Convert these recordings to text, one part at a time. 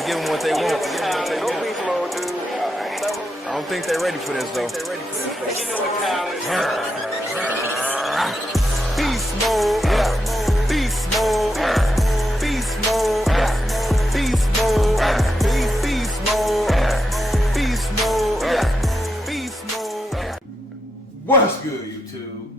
to give them what they want. I don't think they're ready for this though. Beast mode, beast mode, beast mode, beast mode, beast mode, beast mode, beast mode. What's good, YouTube?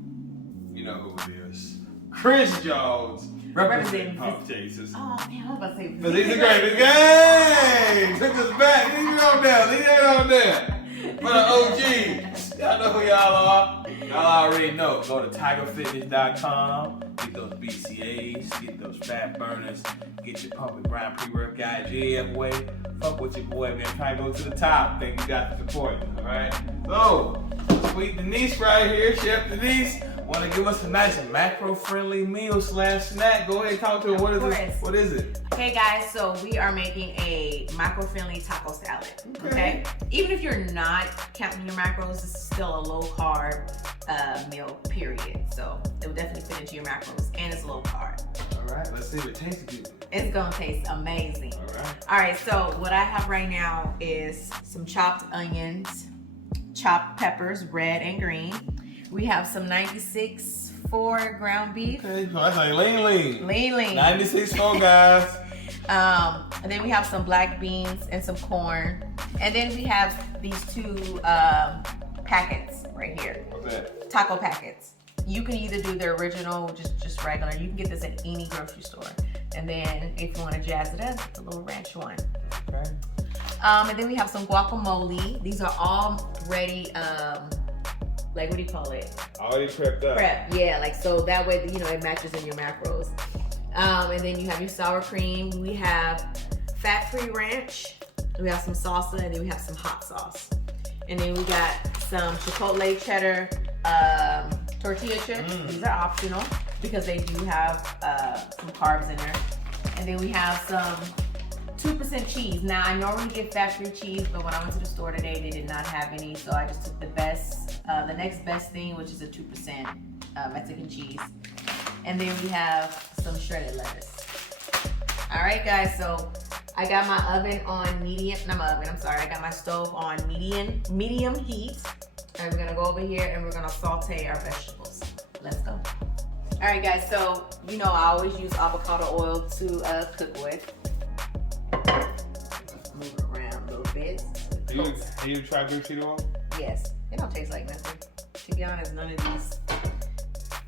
You know who it is. Chris Jones, representing Puff Chasers. Oh man, I was about to say. But he's the greatest gang! Took us back. Leave it on there. Leave that on there. For the OGs. Y'all know who y'all are. Y'all already know. Go to tigerfitness.com. Get those BCAs. Get those fat burners. Get your pump and grind pre-workout GF way. Fuck with your boy, man. Try to go to the top. Think you got the support. Alright? So, sweet Deneese right here. Chef Deneese. Want to give us a nice macro-friendly meal / snack? Go ahead and talk to him. What is it? What is it? Okay, guys. So we are making a macro-friendly taco salad. Okay. Even if you're not counting your macros, this is still a low-carb meal. Period. So it will definitely fit into your macros, and it's low carb. All right. Let's see if it tastes good. It's gonna taste amazing. All right. All right. So what I have right now is some chopped onions, chopped peppers, red and green. We have some 96.4 ground beef. Okay, so that's like lean. Lean. 96.4, guys. And then we have some black beans and some corn. And then we have these two packets right here. What's that? Taco packets. You can either do the original, just regular. You can get this at any grocery store. And then if you want to jazz it up, it's a little ranch one. Okay. And then we have some guacamole. These are all ready, like, what do you call it? Already prepped up. Prep, yeah, like, so that way, you know, it matches in your macros. And then you have your sour cream. We have fat-free ranch. We have some salsa, and then we have some hot sauce. And then we got some chipotle cheddar tortilla chips. These are optional because they do have some carbs in there. And then we have some 2% cheese. Now, I normally get fat-free cheese, but when I went to the store today, they did not have any, so I just took the next best thing, which is a 2% Mexican cheese. And then we have some shredded lettuce. All right, guys, so I got my oven on I got my stove on medium heat. And we're gonna go over here and we're gonna saute our vegetables. Let's go. All right, guys, so you know I always use avocado oil to cook with. Move it around a little bit. Have you tried grapeseed oil? Yes, it don't taste like nothing. To be honest, none of these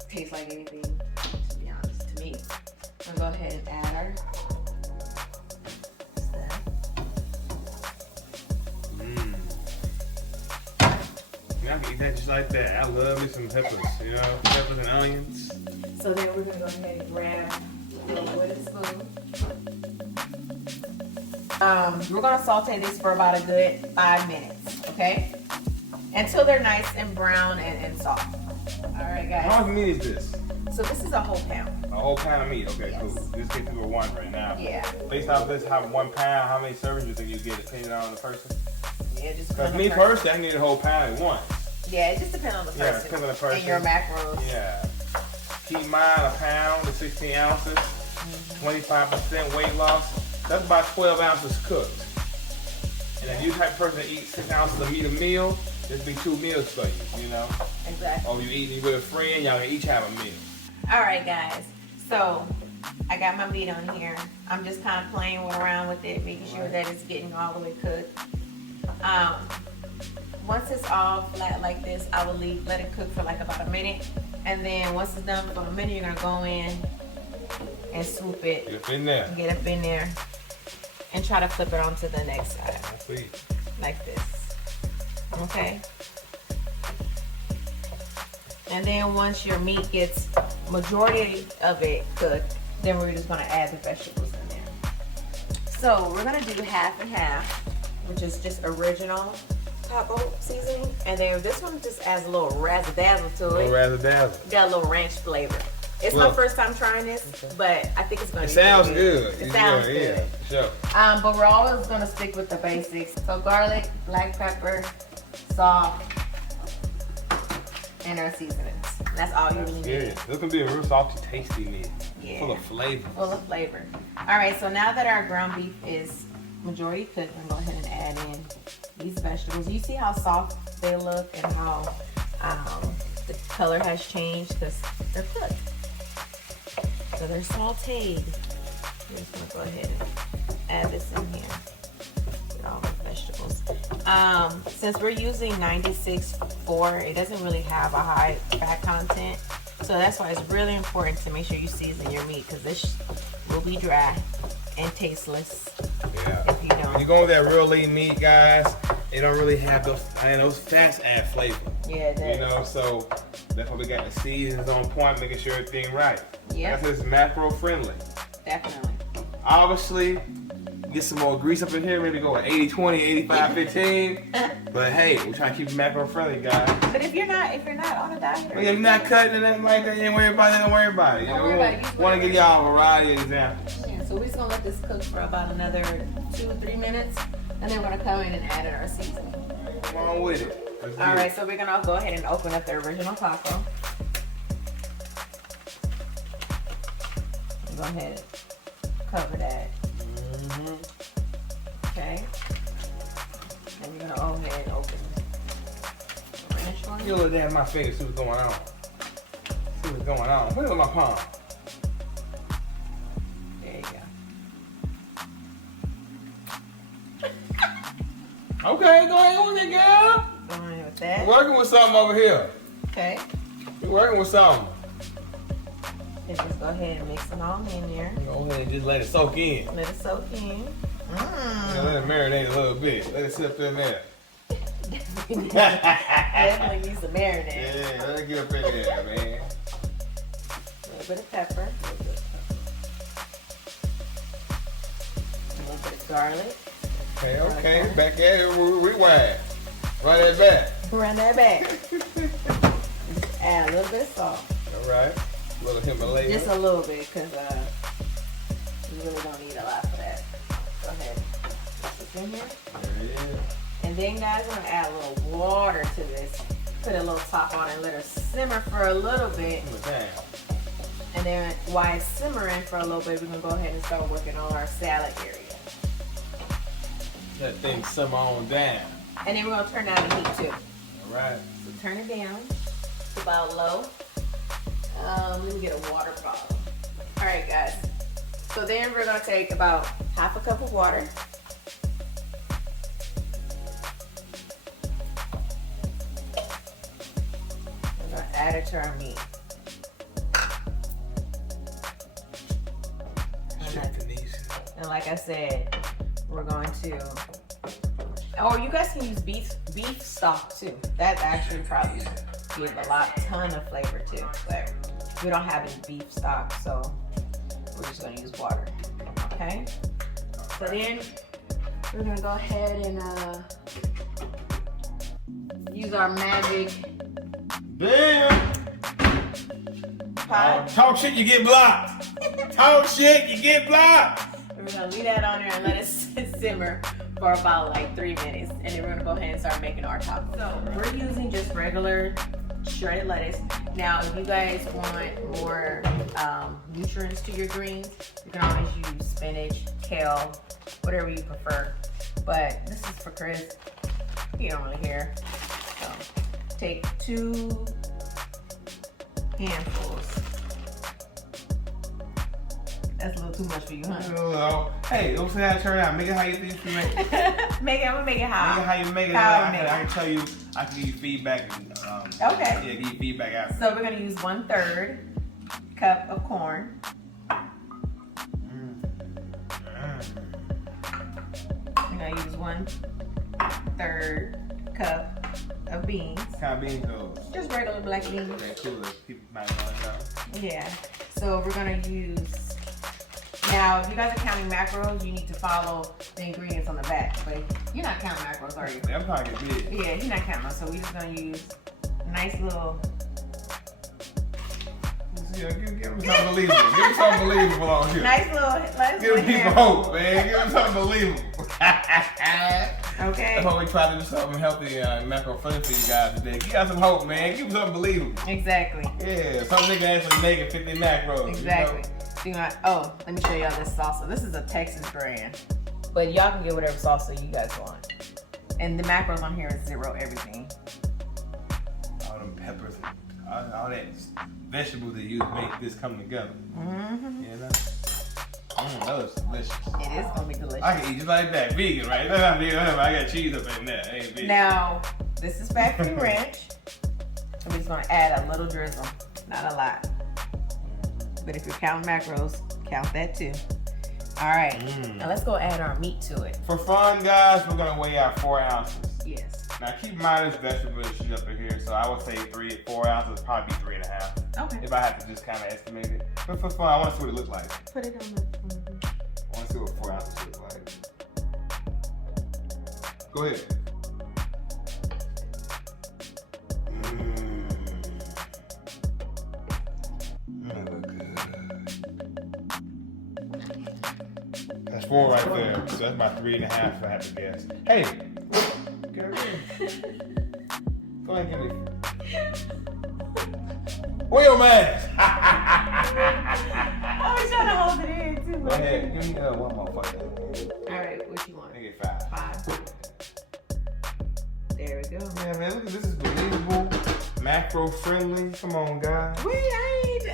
taste like anything, to be honest, to me. I'm gonna go ahead and add our stuff. Yeah, I can eat that just like that. I love me some peppers, you know, peppers and onions. So then we're gonna go ahead and grab a little wooden spoon. We're gonna saute these for about a good 5 minutes, okay? Until they're nice and brown and soft. All right, guys. How much meat is this? So this is a whole pound. A whole pound of meat. Okay, Yes. cool. Just get through one right now. Yeah. Based off this, how 1 pound, how many servings do you think you get depending on the person? Yeah, just Because depends on me the person. personally, I need a whole pound at once. Yeah, it just depends on the person. Yeah, it depends on the person. And your macros. Yeah. Keep mine a pound to 16 ounces, 25% weight loss. That's about 12 ounces cooked. And if you're the type of person that eats 6 ounces of meat a meal, this be 2 meals for you, you know? Exactly. Or you eating with a friend, y'all can each have a meal. All right, guys. So I got my meat on here. I'm just kind of playing around with it, making sure that it's getting all the way cooked. Once it's all flat like this, I will let it cook for like about a minute. And then once it's done for a minute, you're gonna go in and swoop it. Get up in there. Get up in there and try to flip it onto the next side. See. Like this. Okay. And then once your meat gets majority of it cooked, then we're just gonna add the vegetables in there. So we're gonna do half and half, which is just original taco seasoning, and then this one just adds a little razzle-dazzle to it. Razzle-dazzle. Got a little ranch flavor. It's my first time trying this, but I think it's gonna be sounds pretty good. It sounds good. Yeah, sure. But we're always gonna stick with the basics. So garlic, black pepper, salt, and our seasonings. That's all you really need. Yeah, this gonna be a real salty, tasty meal. Yeah. Full of flavor. Full of flavor. All right, so now that our ground beef is majority cooked, we're gonna go ahead and add in these vegetables. You see how soft they look and how the color has changed because they're cooked. So they're sauteed. We're just gonna go ahead and add this in here. Get all the vegetables. Since we're using 96.4, it doesn't really have a high fat content. So that's why it's really important to make sure you season your meat, because this will be dry and tasteless. Yeah. If you don't. When you go with that real lean meat, guys, it don't really have those fats add flavor. Yeah, it does. You know, so that's why we got the seasons on point, making sure everything right. Yeah. Like I said, it's macro friendly. Definitely. Obviously, get some more grease up in here, maybe go with 80-20, 85-15. But hey, we're trying to keep it macro friendly, guys. But if you're not on a diet, Well, if you're not cutting and nothing like that, you ain't worry about it, don't worry about it. Don't worry about it. We want to give y'all a variety of examples. yeah, so we're just gonna let this cook for about another 2 or 3 minutes, and then we're gonna come in and add in our seasoning. Come on with it. Let's All get right, it. so we're gonna go ahead and open up the original taco. Go ahead and cover that. Okay. And you're gonna go ahead and open the ranch one. You look at my finger, see what's going on. See what's going on. Put it on my palm. There you go. Okay, go ahead with it, girl. Going with We're that. working with something over here. Okay. We're working with something. And just go ahead and mix it all in there. Go ahead and just let it soak in. Let it soak in. Yeah, let it marinate a little bit. Let it sit up in there. Definitely needs some marinade. Yeah, let it get up in there, man. A little bit of pepper. A little bit of garlic. Okay. Back at it. Rewind. Run that back. Run that back. Just add a little bit of salt. All right. A little Himalaya. Just a little bit, because you really don't need a lot for that. Go ahead. Put this in here. There it is. And then, guys, we're going to add a little water to this. Put a little top on it and let it simmer for a little bit. Damn. And then while it's simmering for a little bit, we're going to go ahead and start working on our salad area. That thing simmer on down. And then we're going to turn down the heat too. All right. So turn it down to about low. Let me get a water bottle. All right, guys. So then we're going to take about half a cup of water. We're going to add it to our meat. Chef Deneese. And like I said, we're going to, or you guys can use beef stock too. That actually probably give a ton of flavor too. But we don't have any beef stock, so we're just gonna use water. Okay. So then we're gonna go ahead and use our magic Damn. pot. Talk shit, you get blocked. Talk shit, you get blocked. We're gonna leave that on there and let it simmer for about like 3 minutes, and then we're gonna go ahead and start making our tacos. So we're using just regular shredded lettuce. Now, if you guys want more nutrients to your greens, you can always use spinach, kale, whatever you prefer. But this is for Chris. He don't really care. So take 2 handfuls. That's a little too much for you, huh? Hey, don't say how it turned out. Make it how you think you make it. I'm gonna make it how. Make it how you make it. How I I make it. can tell you, I can give you feedback. Okay. Yeah, give you feedback after. So we're gonna use 1/3 cup of corn. We're gonna use 1/3 cup of beans. What kind of beans those? Just regular black beans. Okay, cool. People might want to know. Yeah. So we're gonna use. Now, if you guys are counting macros, you need to follow the ingredients on the back. But you're not counting macros, are you? Yeah, I'm trying to get big. Yeah, you're not counting. So we're just gonna use a nice little. Yeah, give them something believable. Give them something believable on here. Nice little. Give people handful. hope, man. Give them something believable. Okay. That's why we try to do something healthy and macro friendly for you guys today. Give us some hope, man. Give them something believable. Exactly. Yeah, some nigga actually making 50 macros. Exactly. You know? So you want, oh, let me show y'all this salsa. This is a Texas brand. But y'all can get whatever salsa you guys want. And the macros on here is 0 everything. All them peppers, and all that vegetables that you make this come together. Mm-hmm. You know? That looks delicious. It is gonna be delicious. I can eat just like that. Vegan, right? That's not vegan. I got cheese up in there. Ain't vegan. Now, this is fat-free ranch. So we're just gonna add a little drizzle, not a lot. But if you're counting macros, count that too. All right, now let's go add our meat to it. For fun, guys, we're gonna weigh out 4 ounces. Yes. Now keep in mind this vegetable shit up in here, so I would say 4 ounces, probably be 3.5. Okay. If I have to just kind of estimate it. But for fun, I want to see what it looks like. Put it on the. I want to see what 4 ounces looks like. Go ahead. That look good. That's 4 right there. So that's about 3.5 if I have to guess. Hey! Girl, go ahead and give me. Where your man? I was trying to hold it in too. Go ahead, give me one more fucking. All right, what you want? I get 5. 5. There we go. Yeah, man, look at this is believable, macro friendly. Come on, guys. Wait, I ain't.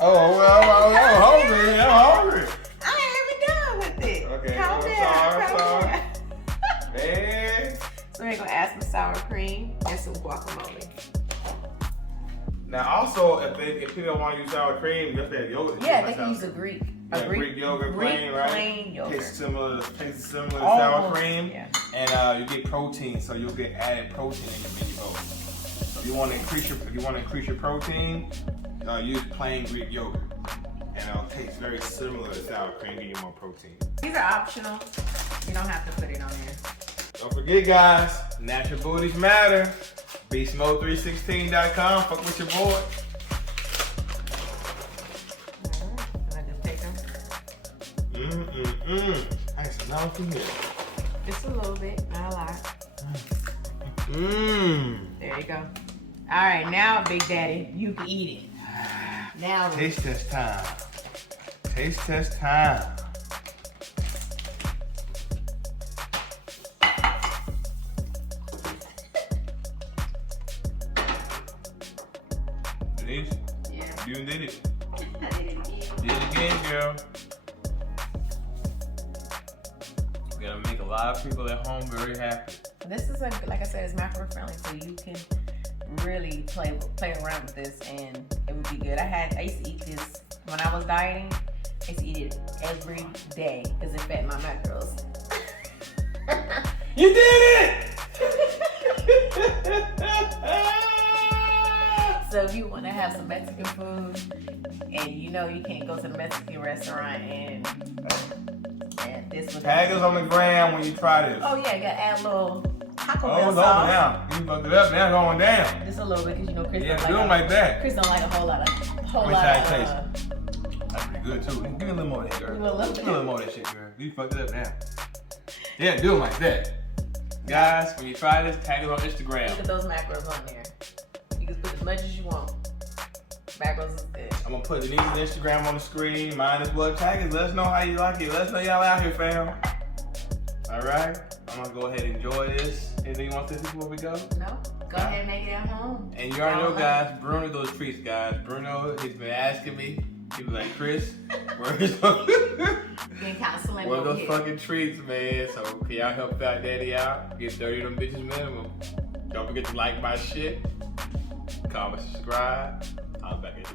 Oh, well, I'm hungry. I'm hungry. I ain't even done with it. Okay, Calm I'm down. sorry, calm sorry. down. Man. So we're gonna add some sour cream and some guacamole. Now, also, if people don't want to use sour cream, just add yogurt. Yeah, they can use a Greek. Greek yogurt, plain, right? Plain yogurt. Tastes similar to sour Almost, cream, yeah. and you get protein, so you'll get added protein in your menu bowl. So if you want to increase your protein, use plain Greek yogurt, and it'll taste very similar to sour cream, give you more protein. These are optional. You don't have to put it on there. Don't forget, guys, natural booties matter. BeastMode316.com. Fuck with your boy. Alright, and I just take them. I got some love from here. Just a little bit, not a lot. There you go. All right, now, Big Daddy, you can eat it. Now, Taste test time. Taste test time. Deneese, yeah. you did it. I did it again. Did it again, girl. Gonna make a lot of people at home very happy. This is like I said, it's macro friendly, so you can really play around with this, and it would be good. I used to eat this when I was dieting. I used to eat it every day because it fed my macros. You did it! So if you want to have some Mexican food, and you know you can't go to the Mexican restaurant, and this would Tag us on the gram when you try this. Oh yeah, you gotta add a little Taco Oh, Bell it's sauce. over now. You fucked it up. Now it's going down. Just a little bit, because you know Chris Yeah, don't do them like like that. Chris don't like a whole lot Let me try it of. That's pretty good too. Give me a little more of that, girl. Give me a little Give me a little more of that shit, girl. You fucked it up now. Yeah, do them like that. Guys, when you try this, tag us on Instagram. Look at those macros on there. You can put as much as you want. Macros is good. I'm gonna put Deneese's Instagram on the screen. Mine as well. Tag us. Let us know how you like it. Let us know y'all out here, fam. Alright? I'm gonna go ahead and enjoy this. Anything you want to say before we go? No? Go ahead and make it at home. And you already know, guys, Bruno those treats, guys. Bruno, he's been asking me. He was like, Chris, where's those, Getting kind of slim where over those here. fucking treats, man? So can y'all help Fat Daddy out? Get 30 of them bitches minimum. Don't forget to like my shit. Comment, subscribe. I'm back at you.